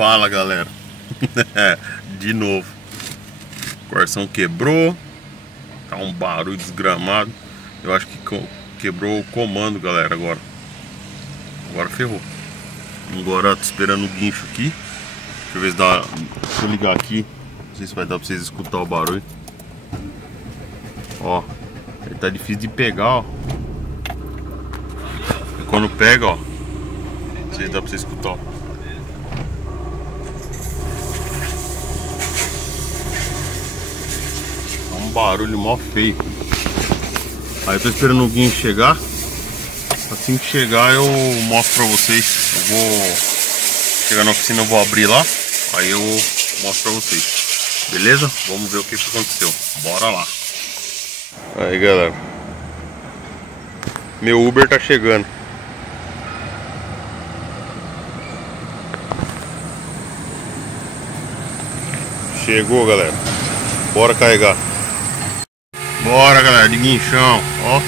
Fala, galera. De novo. O coração quebrou. Tá um barulho desgramado. Eu acho que quebrou o comando, galera, agora. Agora ferrou. Agora tô esperando o guincho aqui. Deixa eu ver se dá. Deixa eu ligar aqui. Não sei se vai dar pra vocês escutar o barulho. Ó. Ele tá difícil de pegar, ó. E quando pega, ó. Não sei se dá pra vocês escutar, ó. Um barulho mó feio. Aí eu tô esperando o guincho chegar. Assim que chegar eu mostro pra vocês. Eu vou chegar na oficina, eu vou abrir lá. Aí eu mostro pra vocês. Beleza? Vamos ver o que aconteceu. Bora lá. Aí, galera. Meu Uber tá chegando. Chegou, galera. Bora carregar. Bora, galera, de guinchão, ó.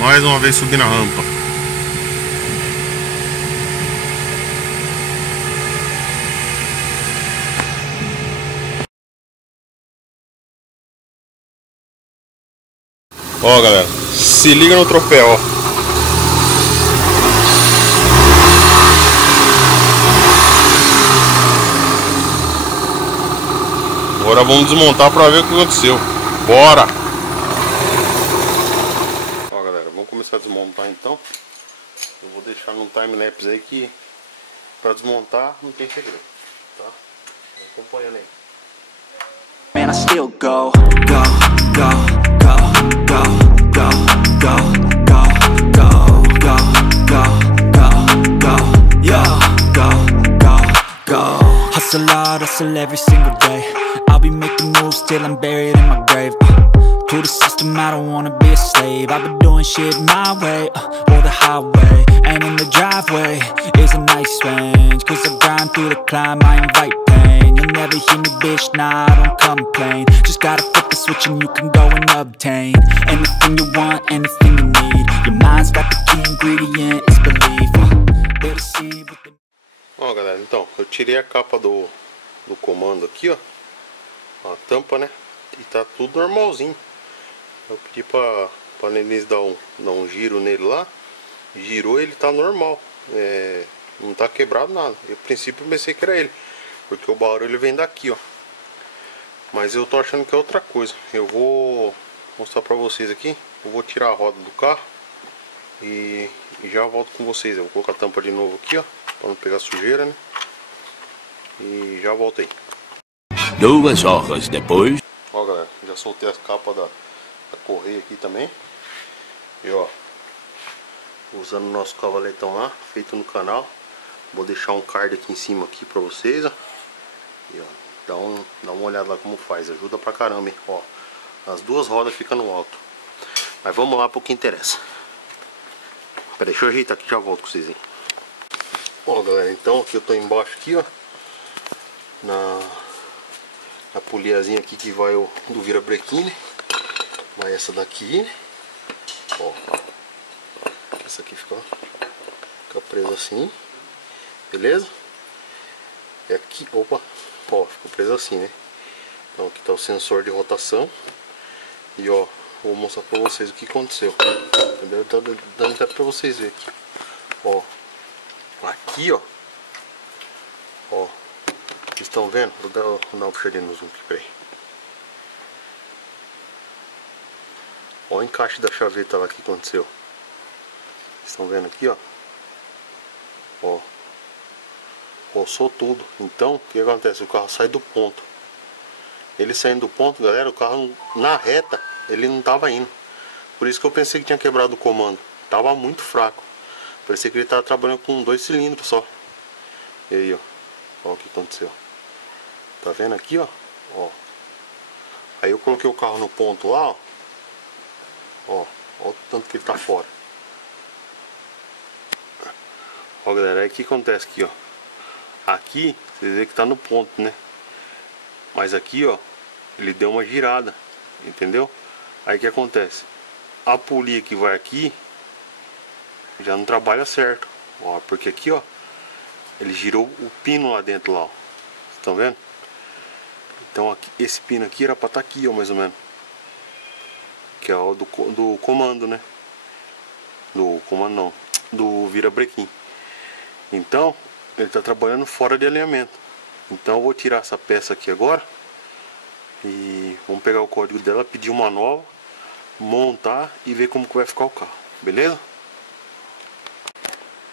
Mais uma vez subindo a rampa. Ó, galera, se liga no troféu, ó. Agora vamos desmontar pra ver o que aconteceu. Bora! Ó, galera, vamos começar a desmontar então. Eu vou deixar num time-lapse aí que pra desmontar não tem segredo, tá? Acompanhando aí. Man, I still go, go, go, go, go, go, go, go, go, go, go, go, yo, go, go, go. Hustle hard, hustle every single day. I'll be making moves till I'm buried in my grave. To the system, I don't wanna be a slave. I've been doing shit my way, or the highway. And in the driveway is a nice range. Cause I grind through the climb, I invite pain. You'll never hear me, bitch, nah, I don't complain. Just gotta flip the switch and you can go and obtain anything you want, anything you need. Your mind's got the key ingredient, it's belief. Better see with the... Ó, galera, então, eu tirei a capa do comando aqui, ó. A tampa, né? E tá tudo normalzinho. Eu pedi pra Nenise dar um giro nele lá. Girou, ele tá normal. Não tá quebrado nada. Eu, a princípio, pensei que era ele, porque o barulho vem daqui, ó. Mas eu tô achando que é outra coisa. Eu vou mostrar pra vocês aqui. Eu vou tirar a roda do carro e já volto com vocês. Eu vou colocar a tampa de novo aqui, ó, pra não pegar sujeira, né? E já volto aí. 2 horas depois. Ó, galera, já soltei as capas da correia aqui também. E ó, usando o nosso cavaletão lá, feito no canal. Vou deixar um card aqui em cima aqui pra vocês, ó. E ó, dá uma olhada lá como faz, ajuda pra caramba, hein? Ó, as duas rodas ficam no alto. Mas vamos lá pro que interessa. Pera, deixa eu ajeitar aqui, já volto com vocês, hein? Ó, galera, então aqui eu tô embaixo aqui, ó, na poliazinha aqui que vai do virabrequim. Vai essa daqui, ó. Essa aqui fica presa assim, beleza? E aqui, opa, ó, ficou presa assim, né? Então aqui tá o sensor de rotação. E ó, vou mostrar pra vocês o que aconteceu, entendeu? Tá dando até pra vocês verem aqui. Ó, aqui, ó, vocês estão vendo? Vou dar uma puxadinha no zoom aqui, peraí. Ó o encaixe da chaveta lá que aconteceu. Vocês estão vendo aqui, ó. Ó, roçou tudo. Então, o que acontece? O carro sai do ponto. Ele saindo do ponto, galera, o carro na reta, ele não tava indo. Por isso que eu pensei que tinha quebrado o comando. Tava muito fraco. Parecia que ele tava trabalhando com 2 cilindros só. E aí, ó. Ó o que aconteceu. Tá vendo aqui, ó? Ó. Aí eu coloquei o carro no ponto lá, ó. Ó o tanto que ele tá fora. Ó, galera, aí o que acontece aqui, ó. Aqui, vocês veem que tá no ponto, né? Mas aqui, ó, ele deu uma girada, entendeu? Aí o que acontece? A polia que vai aqui já não trabalha certo, ó, porque aqui, ó, ele girou o pino lá dentro lá, ó. Vocês estão vendo? Então aqui, esse pino aqui era pra estar aqui, ó, mais ou menos. Que é o do comando, né? Do comando não, do virabrequim. Então ele tá trabalhando fora de alinhamento. Então eu vou tirar essa peça aqui agora e vamos pegar o código dela, pedir uma nova, montar e ver como que vai ficar o carro, beleza?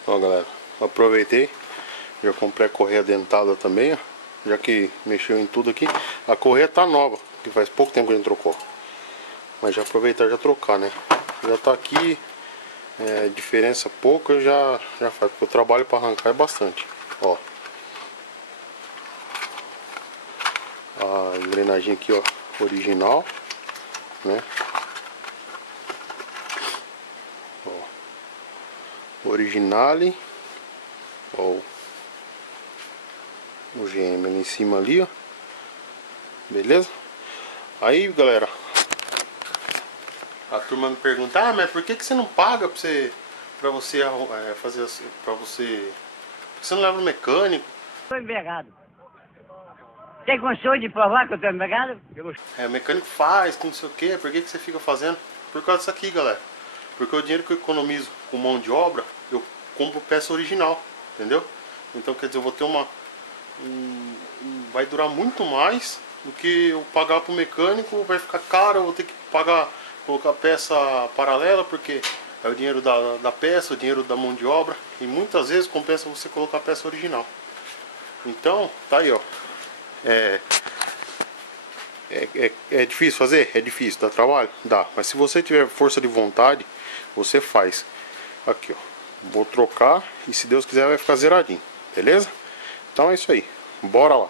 Ó galera, aproveitei, já comprei a correia dentada também, ó, já que mexeu em tudo aqui. A correia tá nova, que faz pouco tempo que a gente trocou, mas já aproveitar já trocar, né? Já tá aqui, diferença pouca já faz, porque o trabalho para arrancar é bastante. Ó, a engrenagem aqui, ó, original, né? Ó, originale, ó, o GM ali em cima ali, ó, beleza? Aí galera, a turma me pergunta, ah, mas por que você não paga pra você fazer assim, por que você não leva no mecânico? Estou embriagado. Tem condições de provar que eu estou embriagado? O mecânico faz, não sei o que, por que você fica fazendo? Por causa disso aqui, galera. Porque o dinheiro que eu economizo com mão de obra, eu compro peça original, entendeu? Então quer dizer, eu vou ter vai durar muito mais do que eu pagar pro mecânico, vai ficar caro, eu vou ter que pagar, colocar peça paralela, porque é o dinheiro da peça, o dinheiro da mão de obra, e muitas vezes compensa você colocar a peça original. Então, tá aí, ó. É difícil fazer? É difícil, dá trabalho? Dá, mas se você tiver força de vontade, você faz. Aqui, ó, vou trocar e se Deus quiser vai ficar zeradinho, beleza? Então é isso aí, bora lá.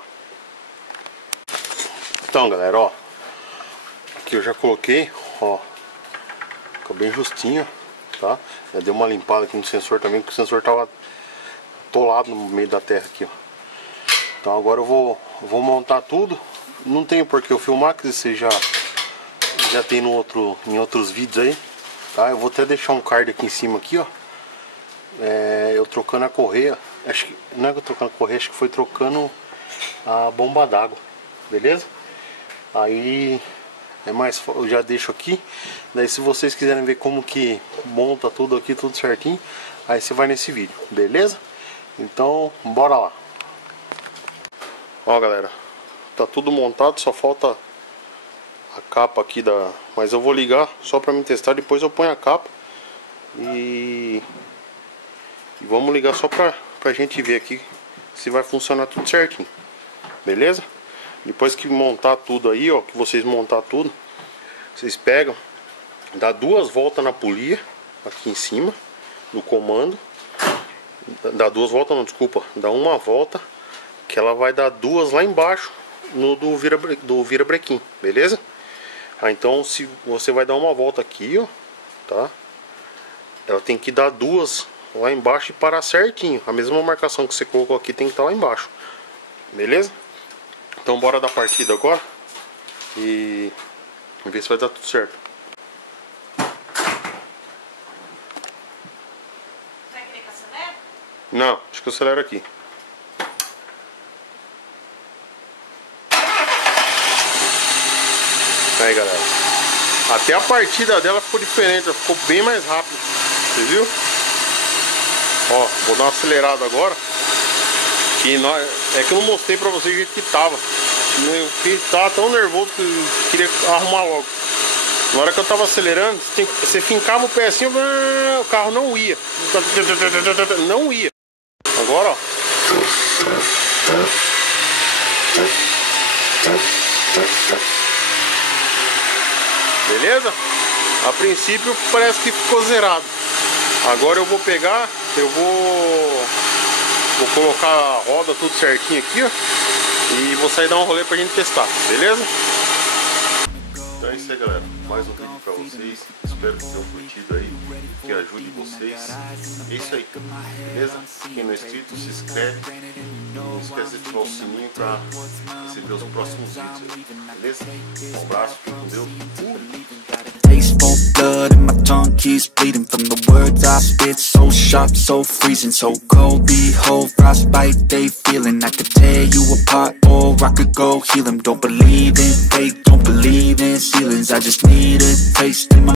Então galera, ó, aqui eu já coloquei, ó, ficou bem justinho, tá? Já dei uma limpada aqui no sensor também, porque o sensor tava atolado no meio da terra aqui, ó. Então agora eu vou montar tudo. Não tenho por que eu filmar, que você já tem em outros vídeos aí, tá? Eu vou até deixar um card aqui em cima aqui, ó. Eu trocando a correia, acho que não é que eu trocando a correia, acho que foi trocando a bomba d'água, beleza? Aí eu já deixo aqui. Daí se vocês quiserem ver como que monta tudo aqui, tudo certinho, aí você vai nesse vídeo, beleza? Então bora lá. Ó galera, tá tudo montado, só falta a capa aqui mas eu vou ligar só pra me testar, depois eu ponho a capa e vamos ligar só pra gente ver aqui se vai funcionar tudo certinho, beleza? Depois que montar tudo aí, ó, que vocês montar tudo, vocês pegam, dá 2 voltas na polia aqui em cima do comando, dá 2 voltas não, desculpa, dá 1 volta, que ela vai dar 2 lá embaixo no do virabrequim, beleza? Então se você vai dar 1 volta aqui, ó, tá? Ela tem que dar 2 lá embaixo e parar certinho. A mesma marcação que você colocou aqui tem que estar lá embaixo, beleza? Então bora dar partida agora e ver se vai dar tudo certo. Vai querer que acelere? Não, acho que eu acelero aqui. Aí galera, até a partida dela ficou diferente, ela ficou bem mais rápido, você viu? Ó, vou dar uma acelerada agora. É que eu não mostrei pra vocês o jeito que tava. Eu tava tão nervoso que eu queria arrumar logo. Na hora que eu tava acelerando, você fincava o pé assim, o carro não ia. Não ia. Agora, ó. Beleza? A princípio parece que ficou zerado. Agora eu vou pegar, vou colocar a roda tudo certinho aqui, ó, e vou sair dar um rolê pra gente testar, beleza? Então é isso aí galera, mais um vídeo pra vocês, espero que tenham curtido aí, que ajude vocês. É isso aí, beleza? Quem não é inscrito, se inscreve, não esquece de ativar o sininho pra receber os próximos vídeos aí, beleza? Um abraço, fique com Deus. blood and my tongue keeps bleeding from the words I spit. So sharp, so freezing, so cold. Behold, frostbite they feeling. I could tear you apart or I could go heal them. Don't believe in fate, don't believe in ceilings. I just need a taste in my